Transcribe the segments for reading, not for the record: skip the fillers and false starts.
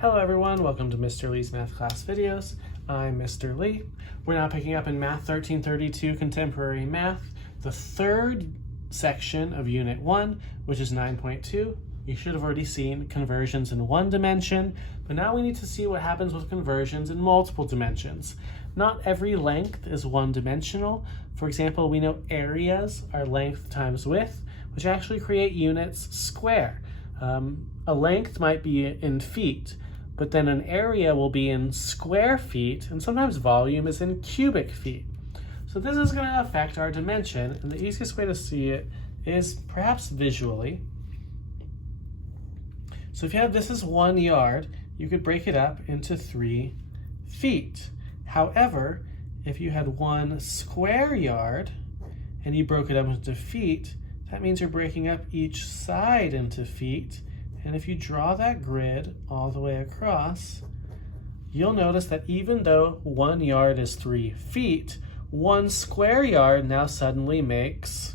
Hello everyone, welcome to Mr. Lee's Math Class Videos. I'm Mr. Lee. We're now picking up in Math 1332 Contemporary Math, the third section of Unit 1, which is 9.2. You should have already seen conversions in one dimension, but now we need to see what happens with conversions in multiple dimensions. Not every length is one-dimensional. For example, we know areas are length times width, which actually create units square. A length might be in feet, but then an area will be in square feet, and sometimes volume is in cubic feet. So this is going to affect our dimension, and the easiest way to see it is perhaps visually. So if you have this is 1 yard, you could break it up into 3 feet. However, if you had 1 square yard and you broke it up into feet, that means you're breaking up each side into feet. And if you draw that grid all the way across, you'll notice that even though 1 yard is 3 feet, 1 square yard now suddenly makes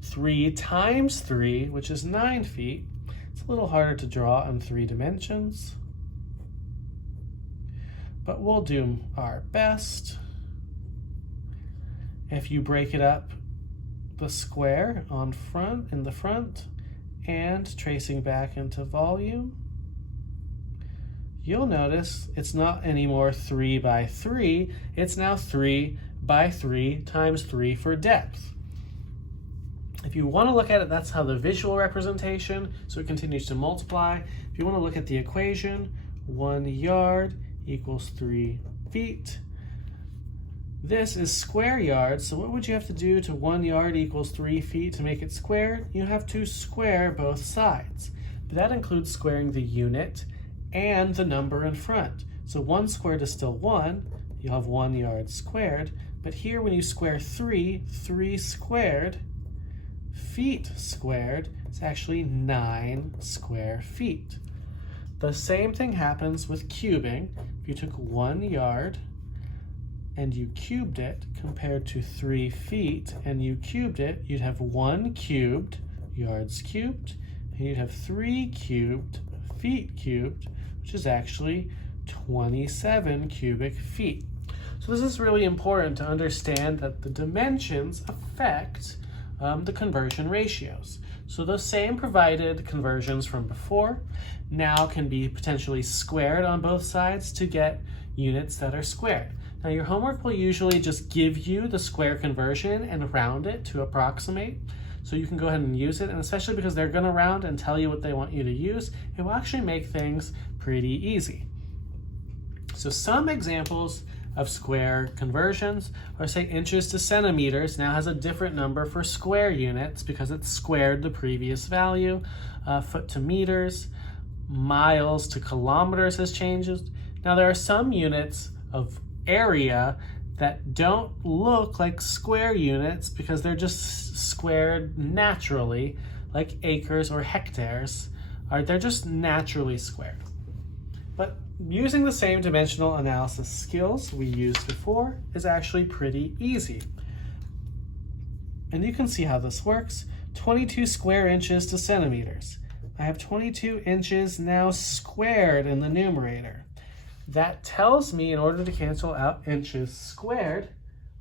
3 times 3, which is 9 feet. It's a little harder to draw in 3 dimensions, but we'll do our best. If you break it up, the square in the front, and tracing back into volume, you'll notice it's not anymore 3 by 3, it's now 3 by 3 times 3 for depth. If you want to look at it, that's how the visual representation, so it continues to multiply. If you want to look at the equation, 1 yard equals 3 feet. This is square yards, so what would you have to do to 1 yard equals 3 feet to make it square? You have to square both sides. But that includes squaring the unit and the number in front. So 1 squared is still 1, you'll have 1 yard squared, but here when you square 3 squared, feet squared, it's actually 9 square feet. The same thing happens with cubing. If you took 1 yard and you cubed it compared to 3 feet and you cubed it, you'd have 1 cubed, yards cubed, and you'd have 3 cubed, feet cubed, which is actually 27 cubic feet. So this is really important to understand that the dimensions affect the conversion ratios. So those same provided conversions from before now can be potentially squared on both sides to get units that are squared. Now your homework will usually just give you the square conversion and round it to approximate. So you can go ahead and use it, and especially because they're going to round and tell you what they want you to use, it will actually make things pretty easy. So some examples of square conversions are, say, inches to centimeters now has a different number for square units because it's squared the previous value. Foot to meters, miles to kilometers has changed. Now there are some units of area that don't look like square units because they're just squared naturally, like acres or hectares. They're just naturally squared. But using the same dimensional analysis skills we used before is actually pretty easy. And you can see how this works. 22 square inches to centimeters. I have 22 inches now squared in the numerator. That tells me in order to cancel out inches squared,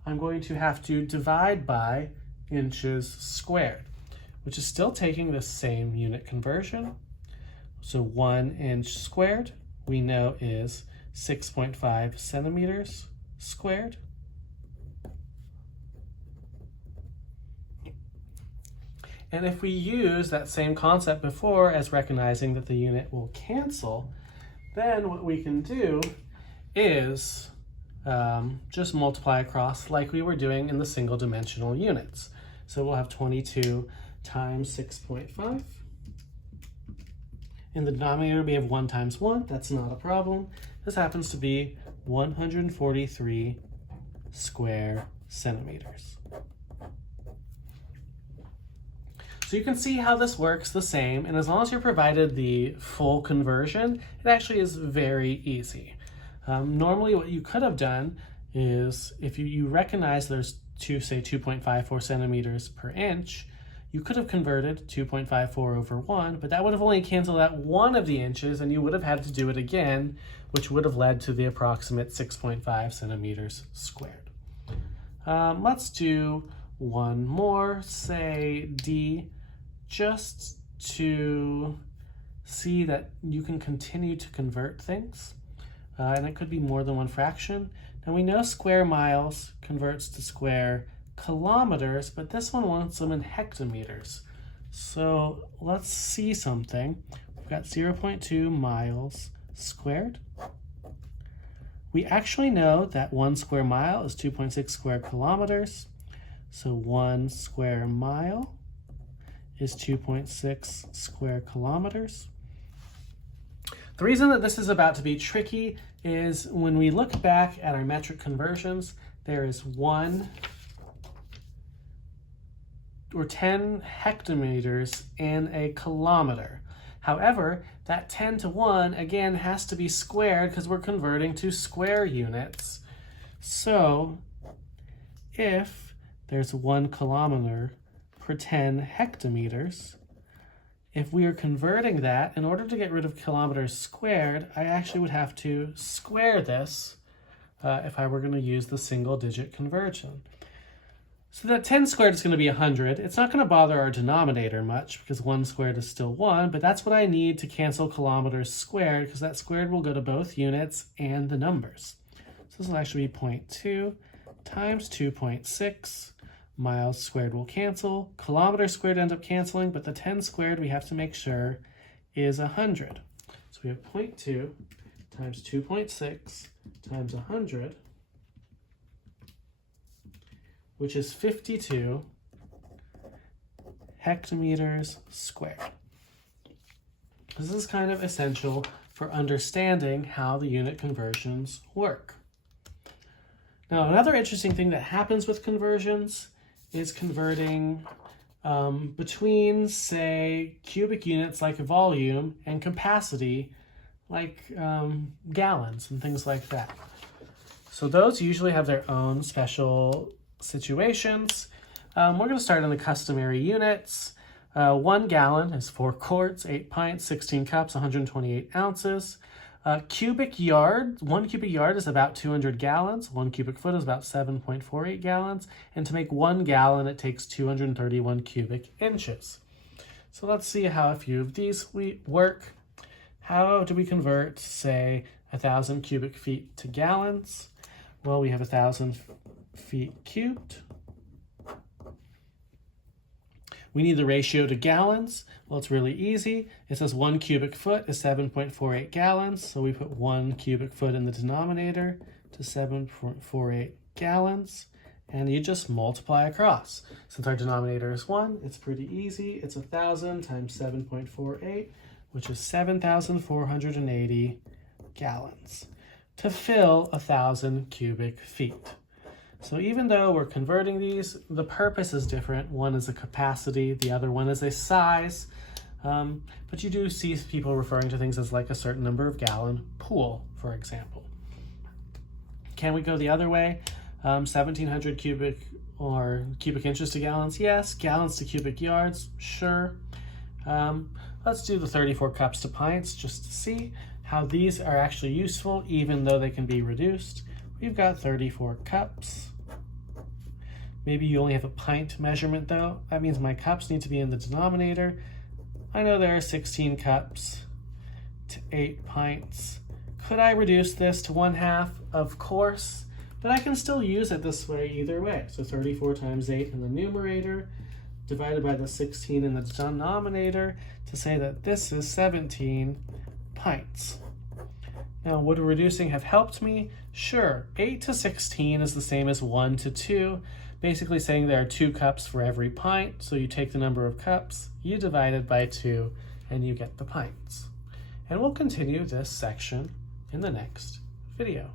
I'm going to have to divide by inches squared, which is still taking the same unit conversion. So 1 inch squared we know is 6.5 centimeters squared. And if we use that same concept before as recognizing that the unit will cancel, then what we can do is just multiply across like we were doing in the single dimensional units. So we'll have 22 times 6.5. In the denominator, we have 1 times 1. That's not a problem. This happens to be 143 square centimeters. So you can see how this works the same, and as long as you're provided the full conversion, it actually is very easy. Normally what you could have done is if you recognize there's say 2.54 centimeters per inch, you could have converted 2.54 over 1, but that would have only canceled out one of the inches, and you would have had to do it again, which would have led to the approximate 6.5 centimeters squared. Let's do one more, say D, just to see that you can continue to convert things. And it could be more than one fraction. Now we know square miles converts to square kilometers, but this one wants them in hectometers. So let's see something. We've got 0.2 miles squared. We actually know that 1 square mile is 2.6 square kilometers. So 1 square mile is 2.6 square kilometers. The reason that this is about to be tricky is when we look back at our metric conversions, there is 1 or 10 hectometers in a kilometer. However, that 10 to 1, again, has to be squared because we're converting to square units. So if there's 1 kilometer per 10 hectometers, if we are converting that, in order to get rid of kilometers squared, I actually would have to square this if I were going to use the single digit conversion. So that 10 squared is going to be 100. It's not going to bother our denominator much because 1 squared is still 1, but that's what I need to cancel kilometers squared because that squared will go to both units and the numbers. So this will actually be 0.2 times 2.6. Miles squared will cancel. Kilometers squared end up canceling, but the 10 squared we have to make sure is 100. So we have 0.2 times 2.6 times 100, which is 52 hectometers squared. This is kind of essential for understanding how the unit conversions work. Now, another interesting thing that happens with conversions is converting between, say, cubic units like volume and capacity like gallons and things like that. So those usually have their own special situations. We're going to start in the customary units. 1 gallon is 4 quarts, 8 pints, 16 cups, 128 ounces. 1 cubic yard is about 200 gallons. 1 cubic foot is about 7.48 gallons. And to make 1 gallon, it takes 231 cubic inches. So let's see how a few of these work. How do we convert, say, 1,000 cubic feet to gallons? Well, we have 1,000 feet cubed. We need the ratio to gallons. Well, it's really easy. It says 1 cubic foot is 7.48 gallons. So we put 1 cubic foot in the denominator to 7.48 gallons. And you just multiply across. Since our denominator is 1, it's pretty easy. It's 1,000 times 7.48, which is 7,480 gallons to fill 1,000 cubic feet. So even though we're converting these, the purpose is different. One is a capacity, the other one is a size. But you do see people referring to things as like a certain number of gallon pool, for example. Can we go the other way? 1,700 cubic inches to gallons? Yes. Gallons to cubic yards? Sure. Let's do the 34 cups to pints just to see how these are actually useful, even though they can be reduced. We've got 34 cups. Maybe you only have a pint measurement though. That means my cups need to be in the denominator. I know there are 16 cups to 8 pints. Could I reduce this to 1/2? Of course, but I can still use it this way either way. So 34 times 8 in the numerator divided by the 16 in the denominator to say that this is 17 pints. Now, would reducing have helped me? Sure. 8 to 16 is the same as 1 to 2, basically saying there are 2 cups for every pint. So you take the number of cups, you divide it by 2, and you get the pints. And we'll continue this section in the next video.